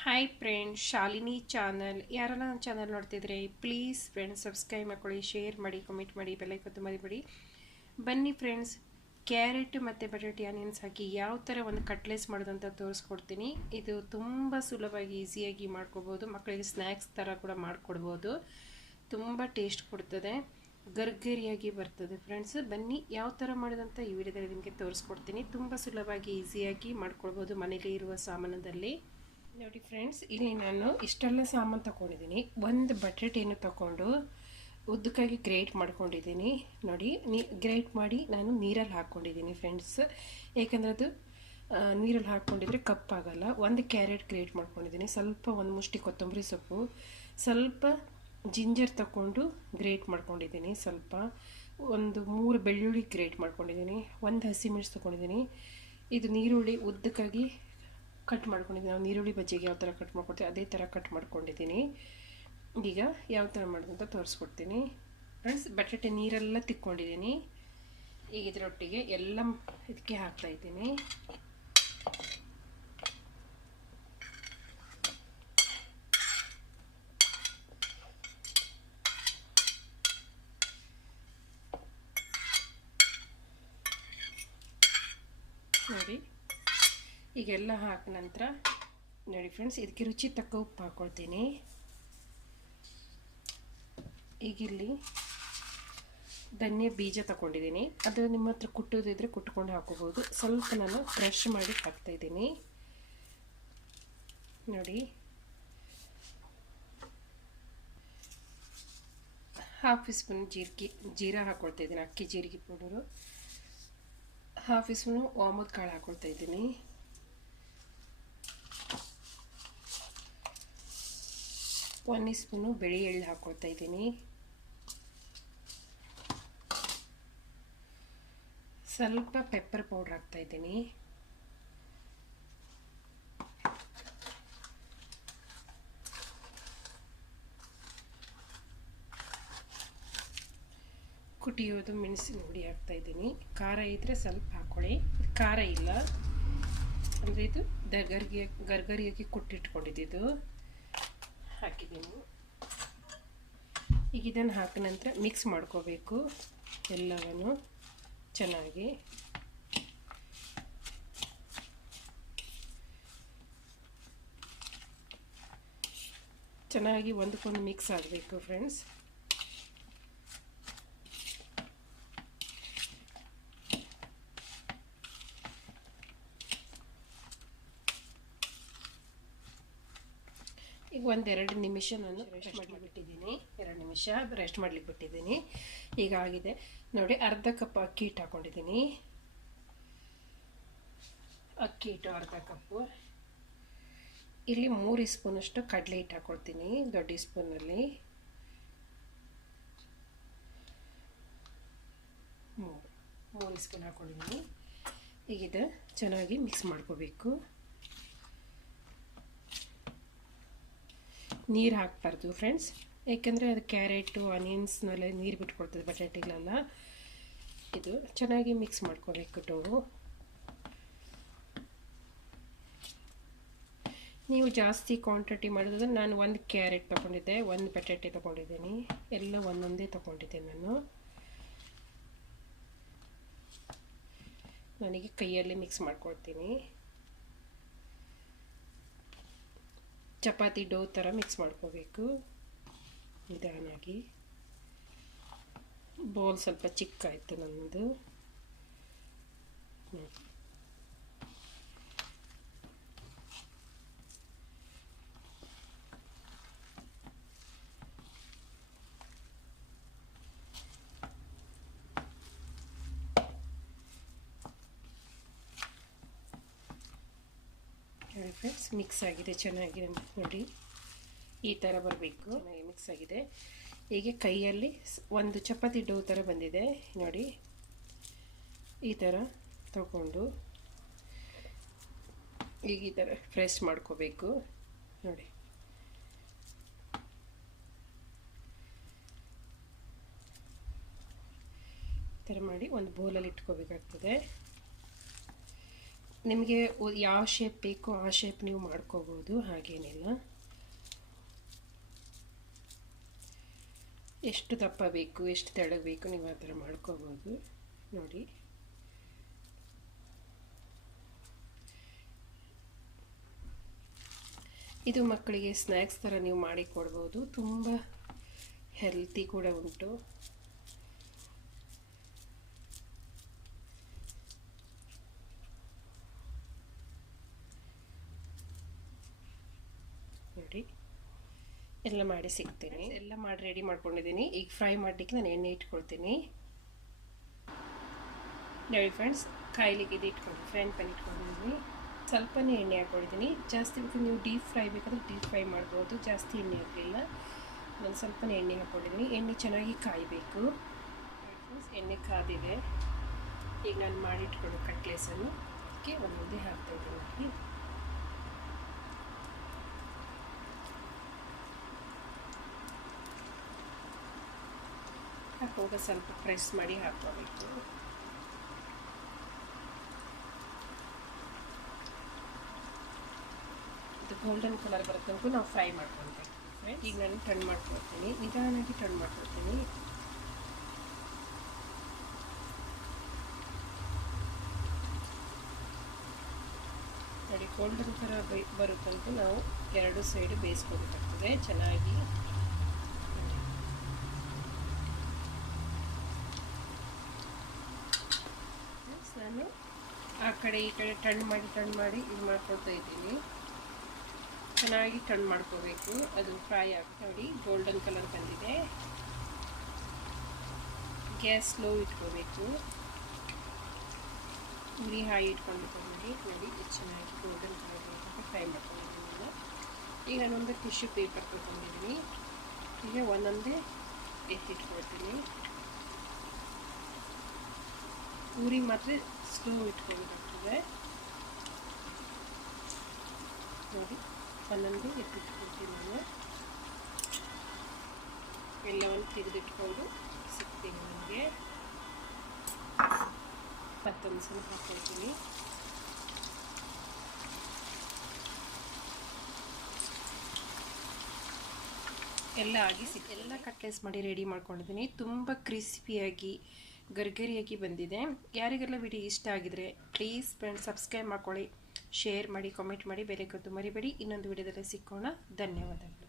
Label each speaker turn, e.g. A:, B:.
A: Hi friends Shalini channel ಯಾರೆಲ್ಲ ನನ್ನ channel ನೋಡ್ತಿದ್ರೆ ಪ್ಲೀಸ್ ಫ್ರೆಂಡ್ಸ್ ಸಬ್ಸ್ಕ್ರೈಬ್ ಮಾಡ್ಕೊಳ್ಳಿ ಶೇರ್ ಮಾಡಿ ಕಮೆಂಟ್ ಮಾಡಿ ಬೆಲ್ಲೈಕೊತ್ತು ಮರಿಬೇಡಿ. ಬನ್ನಿ ಫ್ರೆಂಡ್ಸ್ ಕ್ಯಾರೆಟ್ ಮತ್ತು ಬಟಾಟೆ ಆನಿಯನ್ಸ್ ಹಾಕಿ ಯಾವ ಥರ ಒಂದು ಕಟ್ಲೆಸ್ ಮಾಡೋದಂತ ತೋರಿಸ್ಕೊಡ್ತೀನಿ. ಇದು ತುಂಬ ಸುಲಭವಾಗಿ ಈಸಿಯಾಗಿ ಮಾಡ್ಕೊಬೋದು. ಮಕ್ಕಳಿಗೆ ಸ್ನ್ಯಾಕ್ಸ್ ಥರ ಕೂಡ ಮಾಡಿಕೊಡ್ಬೋದು. ತುಂಬ ಟೇಸ್ಟ್ ಕೊಡ್ತದೆ. ಗರ್ಗರಿಯಾಗಿ ಬರ್ತದೆ ಫ್ರೆಂಡ್ಸ್ ಬನ್ನಿ ಯಾವ ಥರ ಮಾಡೋದಂತ ಈ ವಿಡಿಯೋದಲ್ಲಿ ನಿಮಗೆ ತೋರಿಸ್ಕೊಡ್ತೀನಿ. ತುಂಬ ಸುಲಭವಾಗಿ ಈಸಿಯಾಗಿ ಮಾಡ್ಕೊಳ್ಬೋದು ಮನೇಲಿ ಇರುವ ಸಾಮಾನದಲ್ಲಿ. ನೋಡಿ ಫ್ರೆಂಡ್ಸ್ ಇಲ್ಲಿ ನಾನು ಇಷ್ಟೆಲ್ಲ ಸಾಮಾನು ತಗೊಂಡಿದ್ದೀನಿ ಒಂದು ಬಟಾಟೆಯನ್ನು ತಗೊಂಡು ಉದ್ದಕ್ಕಾಗಿ ಗ್ರೇಟ್ ಮಾಡ್ಕೊಂಡಿದ್ದೀನಿ. ನೋಡಿ, ನೀ ಗ್ರೇಟ್ ಮಾಡಿ ನಾನು ನೀರಲ್ಲಿ ಹಾಕ್ಕೊಂಡಿದ್ದೀನಿ ಫ್ರೆಂಡ್ಸ್ ಏಕೆಂದರೆ ಅದು ನೀರಲ್ಲಿ ಹಾಕ್ಕೊಂಡಿದ್ರೆ ಕಪ್ಪಾಗಲ್ಲ. ಒಂದು ಕ್ಯಾರೆಟ್ ಗ್ರೇಟ್ ಮಾಡ್ಕೊಂಡಿದ್ದೀನಿ. ಸ್ವಲ್ಪ ಒಂದು ಮುಷ್ಟಿ ಕೊತ್ತಂಬರಿ ಸೊಪ್ಪು, ಸ್ವಲ್ಪ ಜಿಂಜರ್ ತಗೊಂಡು ಗ್ರೇಟ್ ಮಾಡ್ಕೊಂಡಿದ್ದೀನಿ ಸ್ವಲ್ಪ. ಒಂದು ಮೂರು ಬೆಳ್ಳುಳ್ಳಿ ಗ್ರೇಟ್ ಮಾಡ್ಕೊಂಡಿದ್ದೀನಿ. ಒಂದು ಹಸಿಮೆಣಸು ತೊಗೊಂಡಿದ್ದೀನಿ. ಇದು ನೀರುಳ್ಳಿ ಉದ್ದಕ್ಕಾಗಿ ಕಟ್ ಮಾಡ್ಕೊಂಡಿದ್ದೀನಿ. ನಾವು ನೀರುಳ್ಳಿ ಬಜ್ಜಿಗೆ ಯಾವ ಥರ ಕಟ್ ಮಾಡ್ಕೊಡ್ತೀವಿ, ಅದೇ ಥರ ಕಟ್ ಮಾಡ್ಕೊಂಡಿದ್ದೀನಿ. ಈಗ ಯಾವ ಥರ ಮಾಡೋದು ಅಂತ ತೋರಿಸ್ಕೊಡ್ತೀನಿ. ಫ್ರೆಂಡ್ಸ್ ಬಟಾಟೆ ನೀರೆಲ್ಲ ತಿಕ್ಕೊಂಡಿದ್ದೀನಿ. ಈಗ ಇದರೊಟ್ಟಿಗೆ ಎಲ್ಲ ಇದಕ್ಕೆ ಹಾಕ್ತಾ ಇದ್ದೀನಿ. ನೋಡಿ. ಈಗೆಲ್ಲ ಹಾಕಿದ ನಂತರ ನೋಡಿ ಫ್ರೆಂಡ್ಸ್ ಇದಕ್ಕೆ ರುಚಿ ತಕ್ಕ ಉಪ್ಪು ಹಾಕ್ಕೊಳ್ತೀನಿ ಈಗ ಇಲ್ಲಿ ಧನ್ಯ ಬೀಜ ತಗೊಂಡಿದ್ದೀನಿ ಅದು ನಿಮ್ಮ ಹತ್ರ ಕುಟ್ಟೋದಿದ್ರೆ ಕುಟ್ಕೊಂಡು ಹಾಕೋಬೋದು ಸ್ವಲ್ಪ ನಾನು ಫ್ರೆಶ್ ಮಾಡಿ ಹಾಕ್ತಾಯಿದ್ದೀನಿ ನೋಡಿ. ಹಾಫ್ ಸ್ಪೂನ್ ಜೀರಿಗೆ, ಜೀರಾ ಹಾಕ್ಕೊಳ್ತಾ ಇದ್ದೀನಿ, ಅಕ್ಕಿ ಜೀರಿಗೆ ಪೌಡರು. ಹಾಫ್ ಸ್ಪೂನು ಓಮದ ಕಾಳು ಹಾಕ್ಕೊಳ್ತಾ ಇದ್ದೀನಿ. ಒನ್ ಸ್ಪೂನು ಬಿಳಿ ಎಳ್ಳು ಹಾಕ್ಕೊಳ್ತಾ ಇದ್ದೀನಿ. ಸ್ವಲ್ಪ ಪೆಪ್ಪರ್ ಪೌಡ್ರ್ ಹಾಕ್ತಾ ಇದ್ದೀನಿ. ಕುಟಿಯೋದು ಮೆಣಸಿನ ಹುಡಿ ಹಾಕ್ತಾ ಇದ್ದೀನಿ. ಖಾರ ಇದ್ದರೆ ಸ್ವಲ್ಪ ಹಾಕ್ಕೊಳ್ಳಿ ಖಾರ ಇಲ್ಲ. ಅಂದರೆ ಇದು ಗರ್ಗರಿಗೆ ಗರ್ಗರಿಯಾಗಿ ಕುಟ್ಟಿಟ್ಕೊಂಡಿದ್ದು ಹಾಕಿದ್ದೀನಿ. ಈಗ ಇದನ್ನು ಹಾಕಿದ ನಂತರ ಮಿಕ್ಸ್ ಮಾಡ್ಕೋಬೇಕು ಎಲ್ಲವನ್ನು ಚೆನ್ನಾಗಿ. ಚೆನ್ನಾಗಿ ಒಂದಕ್ಕೊಂದು ಮಿಕ್ಸ್ ಆಗಬೇಕು ಫ್ರೆಂಡ್ಸ್ ಈಗ ಒಂದು ಎರಡು ನಿಮಿಷ ನಾನು ರೆಸ್ಟ್ ಮಾಡ್ಲಿಕ್ಕೆ ಬಿಟ್ಟಿದ್ದೀನಿ ಎರಡು ನಿಮಿಷ ರೆಸ್ಟ್ ಮಾಡ್ಲಿಕ್ಕೆ ಬಿಟ್ಟಿದ್ದೀನಿ. ಈಗ ಆಗಿದೆ. ನೋಡಿ, ಅರ್ಧ ಕಪ್ ಅಕ್ಕಿ ಹಿಟ್ಟು ಹಾಕೊಂಡಿದ್ದೀನಿ. ಅಕ್ಕಿ ಹಿಟ್ಟು, ಅರ್ಧ ಕಪ್ಪು ಇಲ್ಲಿ ಮೂರು ಸ್ಪೂನಷ್ಟು ಕಡಲೆ ಹಿಟ್ಟು ಹಾಕೊಳ್ತೀನಿ, ದೊಡ್ಡ ಸ್ಪೂನಲ್ಲಿ. ಮೂರು. ಮೂರು ಸ್ಪೂನ್ ಹಾಕೊಂಡಿದ್ದೀನಿ. ಈಗ ಇದು ಚೆನ್ನಾಗಿ ಮಿಕ್ಸ್ ಮಾಡ್ಕೋಬೇಕು. ನೀರು ಹಾಕ್ಬಾರ್ದು ಫ್ರೆಂಡ್ಸ್ ಏಕೆಂದರೆ ಅದು ಕ್ಯಾರೆಟು, ಆನಿಯನ್ಸ್ನೆಲ್ಲ ನೀರು ಬಿಟ್ಕೊಡ್ತದೆ ಬಟಾಟಿಲೆಲ್ಲ ಇದು ಚೆನ್ನಾಗಿ ಮಿಕ್ಸ್ ಮಾಡ್ಕೋಬೇಕು ಟೋವು ನೀವು ಜಾಸ್ತಿ ಕ್ವಾಂಟಿಟಿ ಮಾಡೋದಾದ್ರೆ ನಾನು ಒಂದು ಕ್ಯಾರೆಟ್ ತೊಗೊಂಡಿದ್ದೆ, ಒಂದು ಬಟಾಟೆ ತೊಗೊಂಡಿದ್ದೀನಿ. ಎಲ್ಲ ಒಂದೊಂದೇ ತೊಗೊಂಡಿದ್ದೆ ನಾನು. ನನಗೆ ಕೈಯಲ್ಲಿ ಮಿಕ್ಸ್ ಮಾಡ್ಕೊಳ್ತೀನಿ ಚಪಾತಿ ಡೋ ಥರ ಮಿಕ್ಸ್ ಮಾಡ್ಕೋಬೇಕು. ನಿಧಾನಾಗಿ ಬೌಲ್ ಸ್ವಲ್ಪ ಚಿಕ್ಕಾಯಿತು ನನ್ನದು ನೋಡಿ ಫ್ರೆಂಡ್ಸ್ ಮಿಕ್ಸ್ ಆಗಿದೆ ಚೆನ್ನಾಗಿ ನೋಡಿ. ಈ ಥರ ಬರಬೇಕು. ಚೆನ್ನಾಗಿ ಮಿಕ್ಸ್ ಆಗಿದೆ. ಹೀಗೆ ಕೈಯಲ್ಲಿ ಒಂದು ಚಪಾತಿ ಡೋ ಥರ ಬಂದಿದೆ. ನೋಡಿ. ಈ ಥರ ತಗೊಂಡು ಈಗ ಈ ಥರ ಪ್ರೆಸ್ ಮಾಡ್ಕೋಬೇಕು. ನೋಡಿ. ಈ ಥರ ಮಾಡಿ ಒಂದು ಬೌಲಲ್ಲಿ ಇಟ್ಕೋಬೇಕಾಗ್ತದೆ. ನಿಮಗೆ ಯಾವ ಶೇಪ್ ಬೇಕೋ ಆ ಶೇಪ್ ನೀವು ಮಾಡ್ಕೋಬೋದು, ಹಾಗೇನಿಲ್ಲ. ಎಷ್ಟು ದಪ್ಪ ಬೇಕು, ಎಷ್ಟು ತೆಳಗೆ ಬೇಕು, ನೀವು ಆ ಥರ ಮಾಡ್ಕೋಬೋದು. ನೋಡಿ. ಇದು ಮಕ್ಕಳಿಗೆ ಸ್ನ್ಯಾಕ್ಸ್ ಥರ ನೀವು ಮಾಡಿ ಕೊಡ್ಬೋದು. ತುಂಬ ಹೆಲ್ತಿ ಕೂಡ ಉಂಟು ನೋಡಿ ಎಲ್ಲ ಮಾಡಿ ಸಿಗ್ತೀನಿ. ಎಲ್ಲ ಮಾಡಿ ರೆಡಿ ಮಾಡ್ಕೊಂಡಿದ್ದೀನಿ. ಈಗ ಫ್ರೈ ಮಾಡಲಿಕ್ಕೆ ನಾನು ಎಣ್ಣೆ ಇಟ್ಕೊಳ್ತೀನಿ. ನೋಡಿ ಫ್ರೆಂಡ್ಸ್ ಕಾಯಿಲಿಗೆ ಇದು ಇಟ್ಕೊಂಡು ಫ್ರೈನ್ ಪ್ಯಾನ್ ಇಟ್ಕೊಂಡಿದ್ದೀನಿ. ಸ್ವಲ್ಪನೇ ಎಣ್ಣೆ ಹಾಕೊಂಡಿದ್ದೀನಿ ಜಾಸ್ತಿ ಬೇಕು, ನೀವು ಡೀಪ್ ಫ್ರೈ ಬೇಕಾದ್ರೆ ಡೀಪ್ ಫ್ರೈ ಮಾಡ್ಬೋದು. ಜಾಸ್ತಿ ಎಣ್ಣೆ ಹಾಕಲಿಲ್ಲ. ನಾನು ಸ್ವಲ್ಪನೇ ಎಣ್ಣೆ ಹಾಕ್ಕೊಂಡಿದ್ದೀನಿ. ಎಣ್ಣೆ ಚೆನ್ನಾಗಿ ಕಾಯಬೇಕು. ಫ್ರೆಂಡ್ಸ್ ಎಣ್ಣೆ ಕಾದಿದೆ. ಈಗ ನಾನು ಮಾಡಿಟ್ಕೊಂಡು ಕಟ್ಲೇಸನ್ನು ಅದಕ್ಕೆ ಒಂದೊಂದೇ ಹಾಕ್ತಾಯಿದ್ದೀನಿ ಹಾಕುವಾಗ ಸ್ವಲ್ಪ ಪ್ರೆಸ್ ಮಾಡಿ ಹಾಕೋಬೇಕು ಇದು ಗೋಲ್ಡನ್ ಕಲರ್ ಬರೋ ತನಕ ನಾವು ಫ್ರೈ ಮಾಡ್ಕೊಳ್ಬೇಕು ಈಗ ನಾನು ಟರ್ನ್ ಮಾಡ್ಕೊಳ್ತೀನಿ. ನಿಧಾನವಾಗಿ ಟರ್ನ್ ಮಾಡ್ಕೊಳ್ತೀನಿ. ನೋಡಿ ಗೋಲ್ಡನ್ ಕಲರ್ ಬರೋ ತನಕ ನಾವು ಎರಡು ಸೈಡ್ ಬೇಯಿಸ್ಕೋಬೇಕಾಗ್ತದೆ. ಚೆನ್ನಾಗಿ ನಾನು ಆ ಕಡೆ ಈ ಕಡೆ ಟರ್ನ್ ಮಾಡಿ ಟರ್ನ್ ಮಾಡಿ ಇದು ಮಾಡ್ಕೊಳ್ತಾ ಇದ್ದೀನಿ. ಚೆನ್ನಾಗಿ ಟರ್ನ್ ಮಾಡ್ಕೋಬೇಕು. ಅದು ಫ್ರೈ ಆಗಿ ನೋಡಿ ಗೋಲ್ಡನ್ ಕಲರ್ ಬಂದಿದೆ. ಗ್ಯಾಸ್ ಸ್ಲೋ ಇಟ್ಕೋಬೇಕು. ಉರಿ ಹಾಯಿ ಇಟ್ಕೊಂಡು ನೋಡಿ ನೋಡಿ ಇದು ಚೆನ್ನಾಗಿ ಗೋಲ್ಡನ್ ಕಲರ್ ಫ್ರೈ ಮಾಡ್ಕೊಂಡಿದ್ದೀನಿ ನಾನು. ಈಗ ನಾನೊಂದು ಟಿಶ್ಯೂ ಪೇಪರ್ ತಗೊಂಡಿದ್ದೀನಿ. ಈಗ ಒಂದೊಂದೇ ಎತ್ತಿಟ್ಕೊಳ್ತೀನಿ. ಉರಿ ಮಾತ್ರ ಸ್ಲೋ ಇಟ್ಕೊಬೇಕಾಗ್ತದೆ ನೋಡಿ ಚೆನ್ನಾಗಿ ಎತ್ತಿಟ್ಕೊಳ್ತೀನಿ ನಾನು. ಎಲ್ಲವನ್ನು ತೆಗೆದಿಟ್ಕೊಂಡು ಸಿಗ್ತೀನಿ ನನಗೆ ಮತ್ತೊಂದು ಸಲ ಹಾಕ್ಕೊಳ್ತೀನಿ ಎಲ್ಲ ಆಗಿ ಸಿಕ್ ಎಲ್ಲ ಕಟ್ಲೆಸ್ ಮಾಡಿ ರೆಡಿ ಮಾಡ್ಕೊಂಡಿದ್ದೀನಿ. ತುಂಬ ಕ್ರಿಸ್ಪಿಯಾಗಿ ಗರ್ಗರಿಯಾಗಿ ಬಂದಿದೆ. ಯಾರಿಗೆಲ್ಲ ವಿಡಿಯೋ ಇಷ್ಟ ಆಗಿದ್ರೆ ಪ್ಲೀಸ್ ಫ್ರೆಂಡ್ ಸಬ್ಸ್ಕ್ರೈಬ್ ಮಾಡ್ಕೊಳ್ಳಿ ಶೇರ್ ಮಾಡಿ ಕಾಮೆಂಟ್ ಮಾಡಿ ಬೇರೆ ಗೊತ್ತು ಮರಿಬೇಡಿ. ಇನ್ನೊಂದು ವಿಡಿಯೋದಲ್ಲಿ ಸಿಕ್ಕೋಣ. ಧನ್ಯವಾದಗಳು.